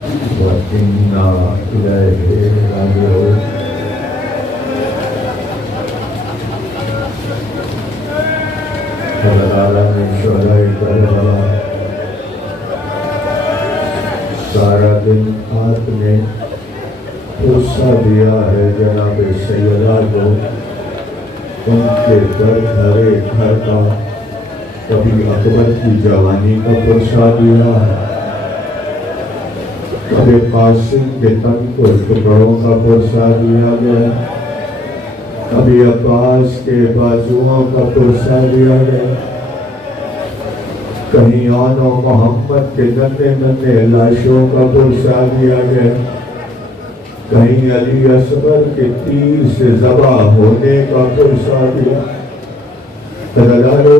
وَإِنَّا إِلَيْهِ رَاجِعُونَ. خدا میں شہدائے کربلا سارا دن آپ نے پوسا دیا ہے جناب سیدہ کو، ان کے گھر گھر کا کبھی اکبر کی جوانی کا پوسا دیا ہے، کبھی قاسم کے تن کو ٹکڑوں کا پرسا دیا گیا، کبھی عباس کے بازوؤں کا پرسا دیا گیا، کہیں آن و محمد کے ننھے ننھے لاشوں کا پرسا دیا گیا، کہیں علی اصغر کے تیر سے ذبح ہونے کا پرسا دیا۔ قدردانو،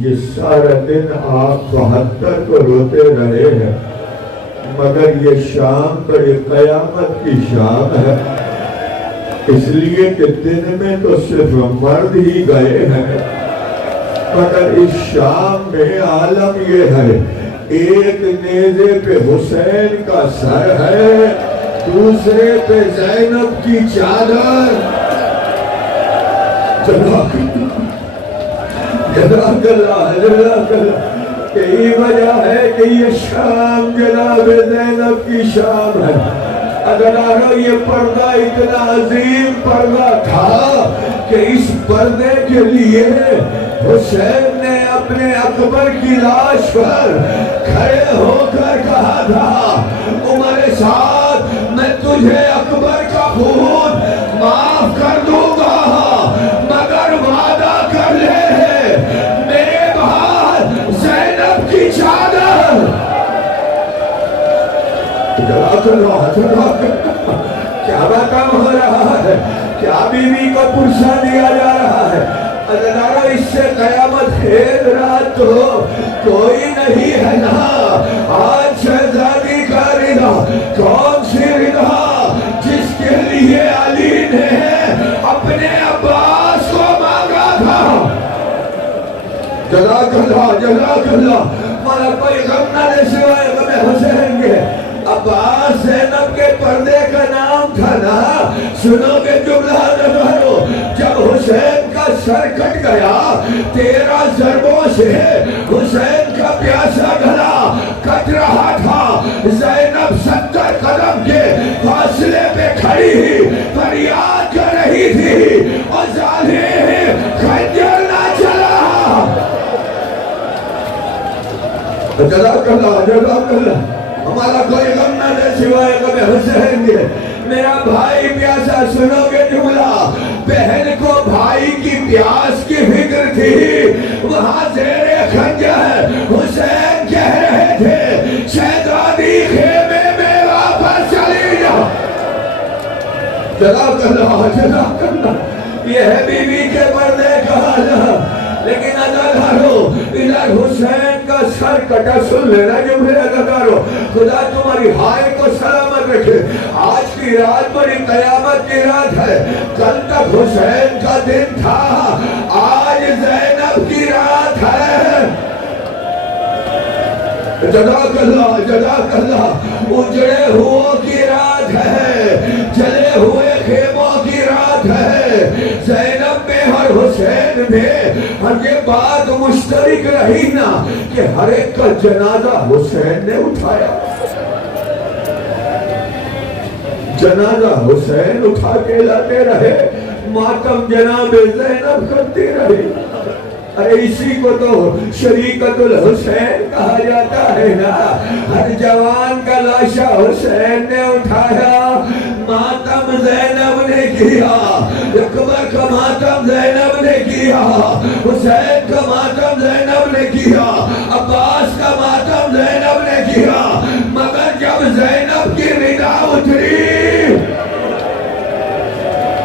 یہ سارا دن آپ 72 کو روتے رہے ہیں، مگر یہ شام تو یہ قیامت کی شام ہے، اس لیے کہ دن میں تو صرف مرد ہی گئے ہیں، مگر اس شام میں عالم یہ ہے، ایک نیزے پہ حسین کا سر ہے، دوسرے پہ زینب کی چادر۔ جزاک اللہ، جزاک اللہ۔ یہی وجہ ہے کہ یہ شام جناب زینب کی شام ہے۔ اگر یہ پردہ اتنا عظیم پردہ تھا کہ اس پردے کے لیے حسین نے اپنے اکبر کی لاش پر کھڑے ہو کر کہا تھا، عمر سعد میں تجھے اکبر کا خون معاف کر دوں گا، مگر وعدہ کر لے میرے بعد زینب کی چادر۔ کیا کام ہو رہا ہے، کیا بیوی کو پرسا دیا جا رہا ہے۔ اللہ اس سے قیامت خیر رات تو کوئی نہیں ہے نا۔ آج شہزادی کا رضا کون سی رضا جس کے لیے علی نے اپنے عباس کو مانگا تھا۔ جزاک اللہ، جزاک اللہ۔ مانا کوئی غم نہ دے سوائے غم حسین کے۔ عباس زینب کے پردے کا نام تھا نا۔ سنو گے جملہ نظرو، جب حسین کا سر کٹ گیا 13 ضربوں سے حسین کا پیاسا گلا کٹ رہا تھا، زینب 70 قدم کے فاصلے پہ کھڑی فریاد کر رہی تھی، اور ظالم خنجر نہ چلا۔ جزاک اللہ، جزاک اللہ۔ ہمارا کوئی غم نہ دے سوائے غم حسین کے۔ میرا بھائی پیاسا، سنو گے جملہ، بہن کو بھائی کی پیاس کی فکر تھی، وہاں زیر خنجر حسین کہہ رہے تھے شہزادی خیمے میں واپس چلی جا۔ جزاک اللہ، جزاک اللہ۔ یہ ہے بیوی کے پردے کا حال۔ لیکن اداکارو، ادھر حسین کا سر کٹا، سن لینا جملے اداکارو، خدا تمہاری ہائے کو سلامت رکھے۔ آج کی رات بڑی قیامت کی رات ہے۔ کل تک حسین کا دن تھا، آج زینب کی رات ہے۔ جزاک اللہ، جزاک اللہ۔ اجڑے ہوئے کی رات ہے، جلے ہوئے خیموں کی رات ہے۔ زینب میں اور حسین میں اور یہ بات مشترک رہی نا کہ ہر ایک کا جنازہ حسین نے اٹھایا، جنازہ حسین اٹھا کے لاتے رہے، ماتم جناب زینب کرتی رہی۔ ارے اسی کو تو شریکت الحسین کہا جاتا ہے نا۔ ہر جوان کا لاشا حسین نے اٹھایا، ماتم زینب نے کیا، اکبر کا ماتم زینب نے کیا، حسین کا ماتم زینب نے کیا، عباس کا ماتم زینب نے کیا، مگر جب زینب کی رضا اتری،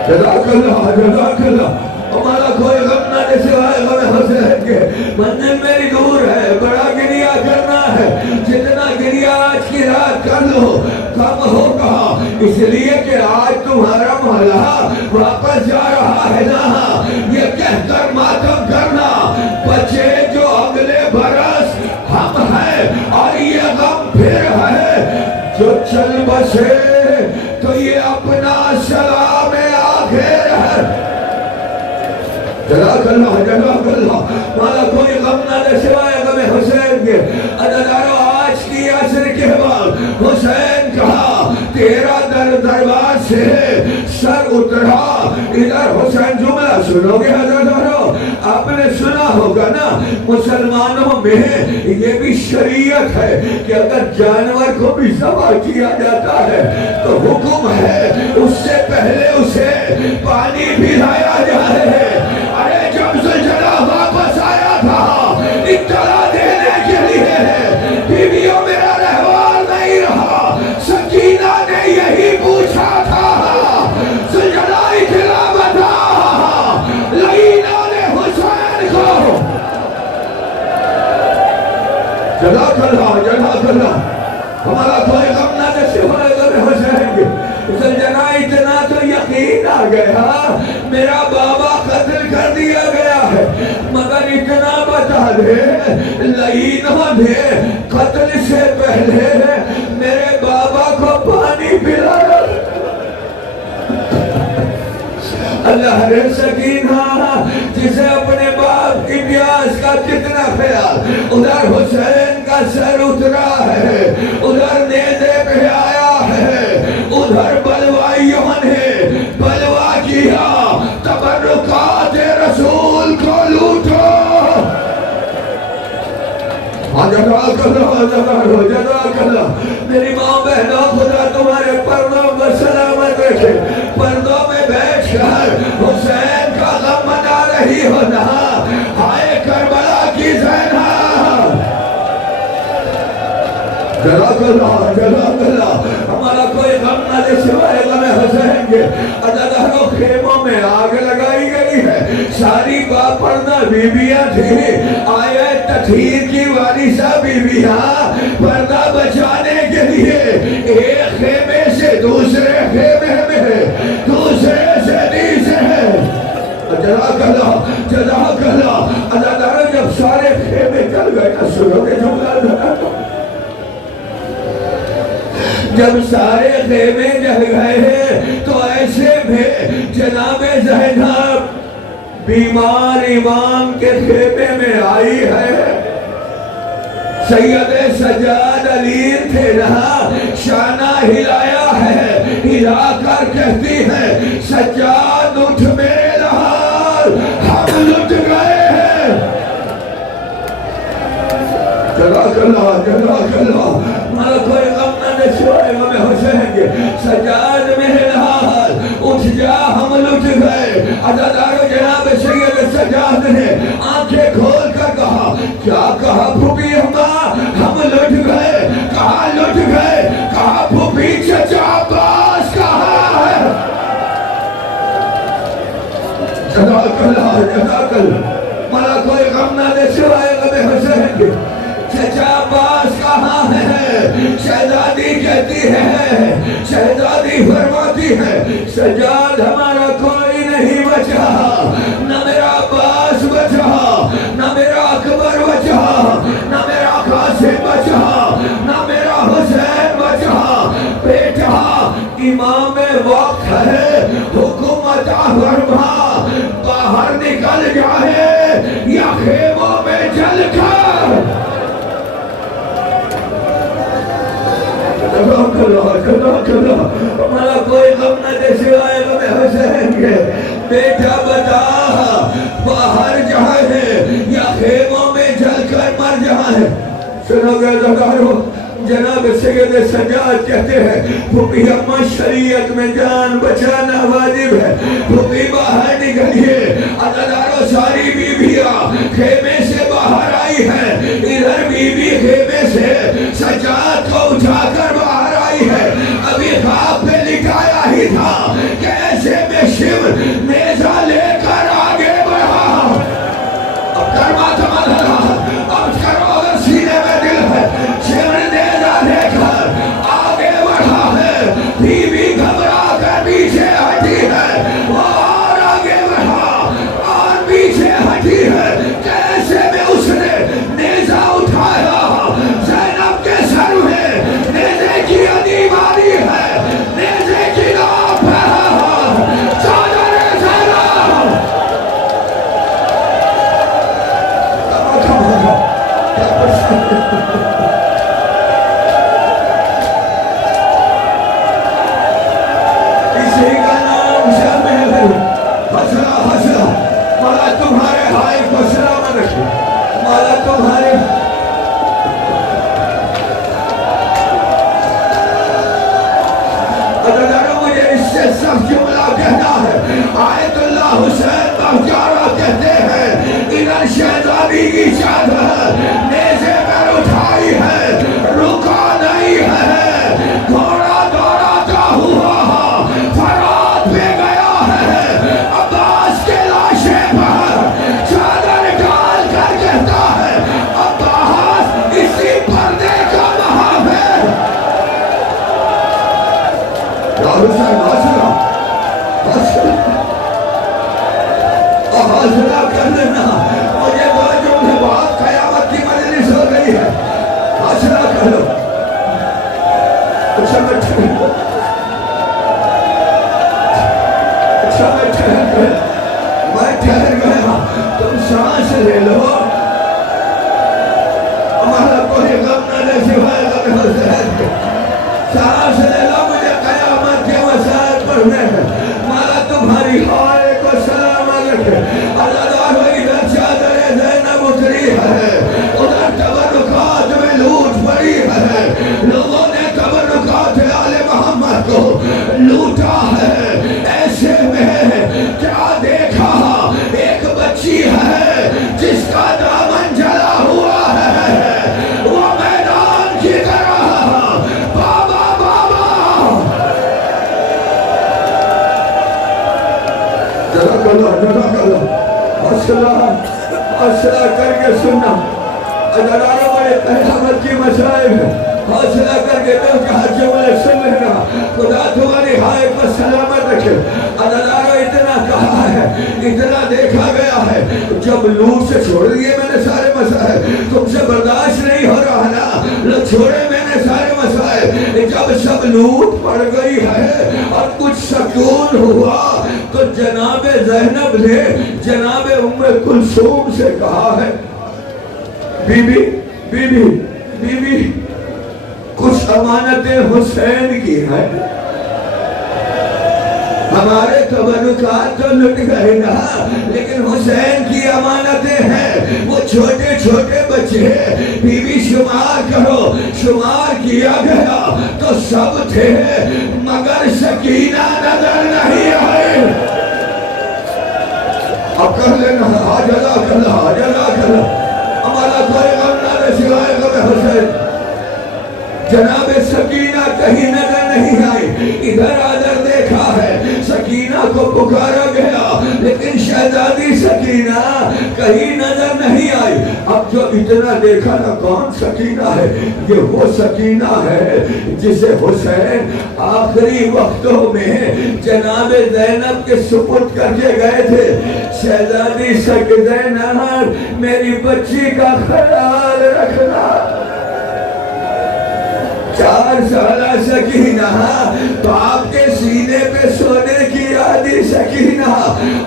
جزاک اللہ، جزاک اللہ۔ ہمارا کوئی غم نہ دے سوائے غم حسین کے۔ منزل میری دور ہے، بڑا گریہ کرنا ہے، جتنا گریہ آج کی رات کر لو کم ہوگا، اس لیے کہ آج تمہارا مولا واپس جا رہا ہے نا۔ یہ کہہ کر ماتم کرنا، بچے جو اگلے برس ہم ہیں، اور یہ غم پھر ہے جو چل بسے تو یہ اپنا سلام آخر ہے. جزاک اللہ جزاک اللہ. مالا کوئی غم نہ دے سوائے غم حسین کے. عزیزانو آج کی عصر کے بعد حسین کہا تیرا دربار سے سر اترا. ادھر حسین جملہ سنو گے عزیزانو؟ آپ نے سنا ہوگا نا مسلمانوں میں یہ بھی شریعت ہے کہ اگر جانور کو بھی ذبح کیا جاتا ہے تو حکم ہے اس سے پہلے اسے پانی پلایا جائے. ارے جب زلزلہ واپس آیا تھا اطلاع دینے کے لیے بیویوں میرا رہوار نہیں رہا. سکینہ نے یہی پوچھا تھا زلزلہ اطلاع بتا. لینا نے حسین کو جزاک اللہ جزاک اللہ. ہمارا کوئی غم نہ دے سوائے غم حسین کے. زلزلہ اتنا تو یقین آ گیا میرا بابا قتل کر دیا گیا ہے، مگر اتنا بتا دے لئینوں نے قتل سے پہلے میرے بابا کو پانی پلایا. اللہ رے سکینہ جسے اپنے باپ کی پیاس کا کتنا خیال. ادھر حسین کا سر اترا ہے، ادھر نیزے پہ آیا ہے، ادھر بلوائیوں نے بلوا کیا. تبرکات رسول کو لوٹو. جزاک اللہ جزاک اللہ. میری ماں بہنوں خدا تمہارے پردوں پر سلامت رکھے. پردوں میں بیٹھ کر حسین کا غم منا رہی ہو نا. ہائے کربلا کی زینب. جزاک اللہ جزاک اللہ. ہمارا کوئی غم نہ دے سوائے غم حسین کے. عزیزانو خیموں میں آگ لگائی گئی ہے. ساری باپردہ بیویاں تھیں. آئے تطہیر کی وارثہ بیویاں پردہ بچانے کے لیے ایک خیمے سے دوسرے خیمے میں، دوسرے سے تیسرے. جزاک اللہ جزاک اللہ. عزیزانو جب سارے خیمے چل گئے نا سنو گے جملہ دھنا. جب سارے خیمے جل گئے ہیں تو ایسے میں جناب زینب بیمار امام کے خیمے میں آئی ہے. سید سجاد علی تھے نا، شانہ ہلایا ہے، ہلا کر کہتی ہے سجاد اٹھ میرے لحاظ ہم لٹ گئے ہیں. جزاک اللہ جزاک اللہ. ہمارا کوئی غم نہ دے سوائے غم حسین کے. سجاد میرے لحاظ اٹھ جا ہم لٹ گئے. عزیزانو جناب سید سجاد نے آنکھیں کھول کر کہا کیا کہا پھوپھی اماں ہم لٹ گئے. کہاں لٹ گئے؟ کہا پھوپھی چچا عباس کہاں ہے. جزاک اللہ جزاک اللہ. ہمارا کوئی غم نہ دے سوائے غم حسین کے. چچا عباس کہاں ہے؟ شہزادی کہتی ہے، شہزادی فرماتی ہے سجاد ہمارا کوئی نہیں بچا. نہ میرا عباس بچا، نہ میرا اکبر بچا، نہ میرا قاسم بچا، نہ میرا حسین بچا. بیٹا امام وقت ہے، حکومت فرما باہر نکل جائے یا خیموں میں جل کر. ہمارا کوئی غم نہ دے سوائے غم حسین کے. بیٹا بتا باہر جہاں ہے یا خیموں میں جل کر مر جہاں ہے. سنو گے زدارو جناب سید سجاد کہتے ہیں پھوپھی اماں شریعت میں جان بچانا واجب ہے. پھوپھی باہر نکلیے. عزیزانو ساری بیویاں خیمے سے باہر آئی ہیں. ادھر بیوی خیمے سے سجاد کو اٹھا کر باہر آئی ہے. ابھی خواب پہ لٹایا ہی تھا کہ ایسے میں شم نیزہ لے کر آگے بڑھا. اب کرما تمہارا اب کرو اگر سینے میں دل ہے. شم نیزہ لے کر آگے بڑھا ہے. بیوی گھبرا کر پیچھے ہٹی ہے. وہ اور آگے بڑھا اور پیچھے ہٹی ہے. کیسے میں اس نے نیزہ اٹھایا زینب کے سر میں نیزے کی عزیزانو مجھے اس سے سب جملہ کہنا ہے، آیت اللہ حسین بختیارہ کہتے ہیں ادھر شہزادی کی چادر نیزے پر اٹھائی ہے، رکا نہیں ہے، گھوڑا دوڑاتا ہوا فرات پہ گیا ہے، عباس کے لاشے پر چادر ڈال کر کہتا ہے عباس اسی پردے کا محب ہے۔ یا حسین حاصلہ حاصلہ کر لینا، مجھے دو جملے بہت قیامت کی مجلس ہو گئی ہے، حاصلہ کر لو۔ اچھا میں ٹھہر گیا، تم سانس لے لو، ہمارا کوئی غم نہ لے سوائے غم حسین کے، سانس لے لو، مجھے قیامت کے مسائل پڑھنے ہیں، مالا تمہاری ہائے کو سلام علیکم، عزادار ہوئی در چادر زینب اتری ہے، ادھر تبرکات میں لوٹ پڑی ہے، لوگوں نے تبرکات آل محمد کو لوٹا ہے، ایسے میں کیا دیکھا، ایک بچی ہے جس کا دامن جلا ہوا ہے، وہ میدان کی طرح بابا بابا، جزاک اللہ حوصلہ کر کے سننا، عزاداروں بڑے قیامت کی مسائل ہے، حوصلہ کر کے دو کہا جملے سن لینا، خدا تمہاری ہائے پر سلامت رکھے۔ عزاداروں اتنا کہا ہے، اتنا دیکھا گیا ہے، جب لوٹ سے چھوڑ دیے میں نے سارے مسائل، تم سے برداشت نہیں ہو رہا نا، لو چھوڑے میں نے سارے مسائل، جب سب لوٹ پڑ گئی ہے اور کچھ سکون ہوا تو جناب زینب نے جناب ام کلثوم سے کہا ہے بی بی کچھ امانتیں حسین کی ہیں، ہمارے تبرکات تو لٹ گئے نا، لیکن حسین کی امانتیں ہیں، وہ چھوٹے چھوٹے بچے، بی بی شمار کرو، شمار کیا گیا تو سب تھے مگر سکینہ نظر نہیں آئے۔ اب کر لینا، جزاک اللہ، ہمارا کوئی غم نہ لے سوائے غم حسین۔ جناب سکینہ کہیں نظر نہیں آئی، ادھر ادھر دیکھا ہے، سکینہ کو پکارا گیا لیکن شہزادی سکینہ کہیں نظر نہیں آئی۔ اب جو اتنا دیکھا نا کون سکینہ ہے، یہ وہ سکینہ ہے جسے حسین آخری وقتوں میں جناب زینب کے سپرد کر کے گئے تھے، شہزادی زینب میری بچی کا خیال رکھنا۔ 4 سالہ سکینہ باپ کے سینے پہ سونے کی یادی سکینہ،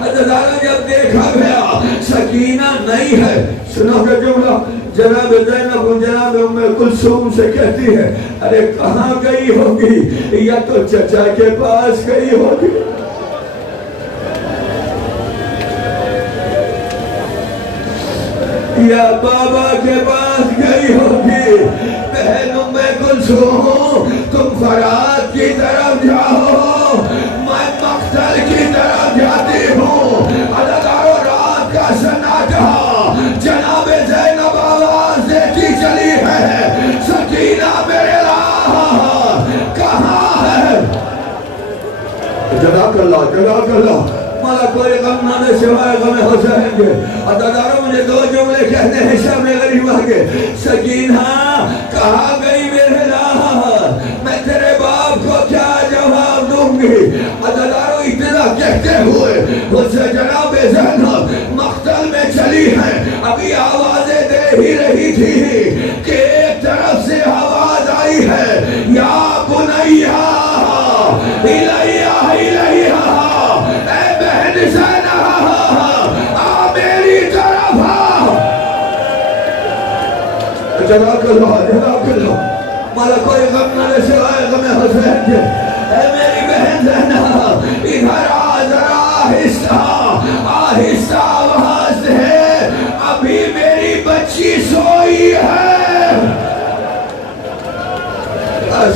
عزیزانو جب دیکھا گیا سکینہ نہیں ہے، سنو کہ جملہ جناب زینب جناب ام کلثوم سے کہتی ہے ارے کہاں گئی ہوگی، یا تو چچا کے پاس گئی ہوگی، یا بابا کے پاس گئی ہوگی۔ بہن ام کلثوم تم فرات کی طرف جاؤ، میں مقتل کی طرف جاتی ہوں۔ عزیزانو رات کا سناٹا، جناب زینب آواز دیتی چلی ہے سکینہ میرے راہ کہاں ہے؟ جزاک اللہ، مالا کوئی غم نہ لے سوائے غم حسین کے۔ عزیزانو مجھے 2 جملے کہنے ہیں شام غریبہ کے، سکینہ کہاں گئی میرے راہ، میں تیرے باپ کو کیا جواب دوں گی؟ عزیزانو اتنا کہتے ہوئے اسے جناب زینب مقتل میں چلی ہیں، ابھی آوازیں دے ہی رہی تھی کہ ایک طرف سے آواز آئی ہے یا بنیہ الیہ، اے بہن زینب آ میری طرف آ۔ جزاک اللہ، مالا کوئی غم نہ لے سوائے غم حسین کے۔ اے میری بہن زینب ادھر آ ذرا آہستہ آواز ہے، ابھی میری بچی سوئی ہے۔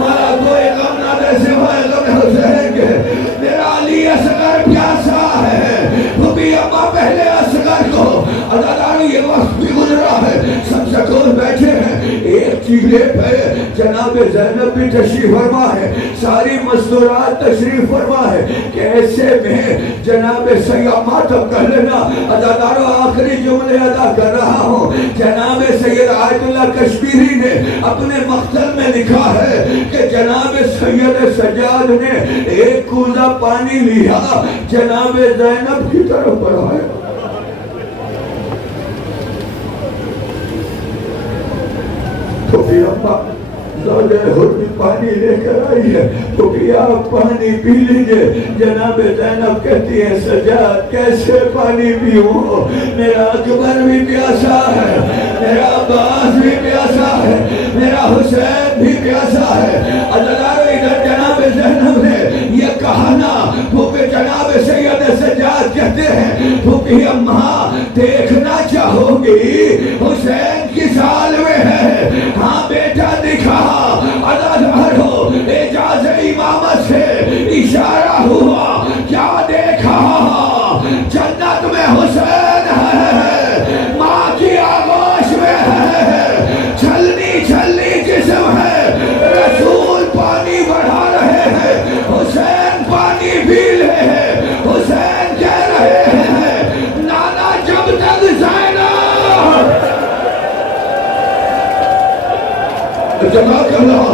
مانا کوئی غم نہ دے سوائے غم حسین کے. میرا علی اصغر پیاسا ہے. پھوپھی اماں پہلے اصغر کو عزادارو یہ وقت بھی گزرا ہے. سب سکول بیٹھے ہیں. ایک چیلے پہ جناب زینب بھی تشریف فرما ہے. ساری مستورات تشریف فرما ہے. کیسے میں جناب سیامہ تو کر لینا. عزادارو آخری جملے ادا کر رہا ہوں. جناب سید آیت اللہ کشمیری نے اپنے مقتل میں لکھا ہے کہ جناب سید سجاد نے ایک کوزہ پانی لیا, جناب زینب کی طرف بڑھایا. تو پھر اماں زوجہ خود بھی پانی لے کر آئی ہے. تو پھر آپ پانی پی لیجئے. جناب زینب کہتی ہے سجاد کیسے پانی پیوں, میرا اکبر بھی پیاسا ہے, میرا عباس بھی پیاسا ہے, میرا حسین بھی پیاسا ہے. عزادارو ادھر جناب زینب نے یہ کہا نا, پھوپھی جناب سید سجاد کہتے ہیں پھوپھی اماں دیکھنا چاہو گی حسین کس حال میں ہے. ہاں بیٹا دکھا. عزادارو اجاز امامت سے اشارہ ہوا, کیا دیکھا جنت میں حسین ہے, ماں کی آغوش میں ہے, چھلنی چھلنی جسم ہے, رسول پانی بڑھا رہے ہیں, حسین پانی پی رہے ہیں. حسین کہہ رہے ہیں نانا جب تک زینب جزاک اللہ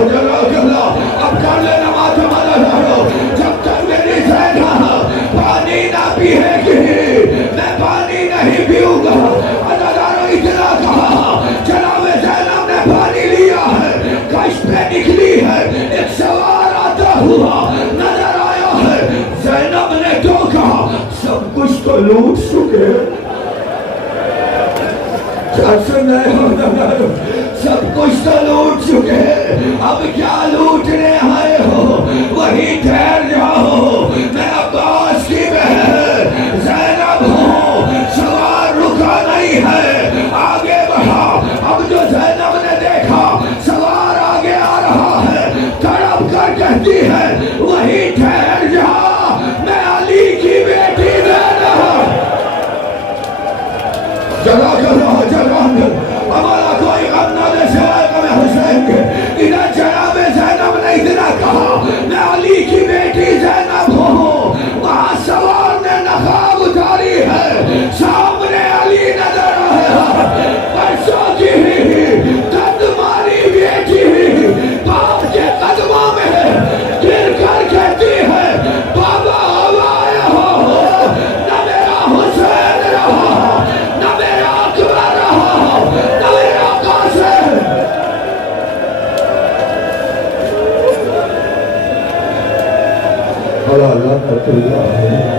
اب کر لے نماز ہمارا دارو. جب تک میری زینب پانی نہ پیے گی میں پانی نہیں پیوں گا. عزادارو اتنا کہا, جناب زینب نے پانی لیا ہے, کشت پہ نکلی ہے, ایک سوار آتا ہوا نظر آیا ہے. زینب نے تو کہا سب کچھ تو لوٹ چکے. سب کچھ تو لوٹ چکے, اب کیا لوٹنے آئے ہو, وہی ٹھہر جاؤ. میں عباس کی بہن زینب ہوں, سوار رکا نہیں ہے, آگے بڑھا. اب جو زینب نے دیکھا سوار آگے آ رہا ہے, تڑپ کر کہتی ہے وہی ٹھہر جا, میں علی کی بیٹی زینب. جگہ ہمارا کوئی غم نہ دے سوائے غم حسین کے. ادھر جناب زینب نے اتنا کہا میں علی کی بیٹی زینب ہوں. وہاں سوار نے نقاب اتاری ہے, سامنے علی نظر آیا, برسوں کی قد ماری بیٹی باپ کے قدموں میں گر کر کہتی ہے بابا اب آیا ہو, نہ میرا حسین رہا, نہ میرا اکبر رہا, نہ میرا قاسم. اللہ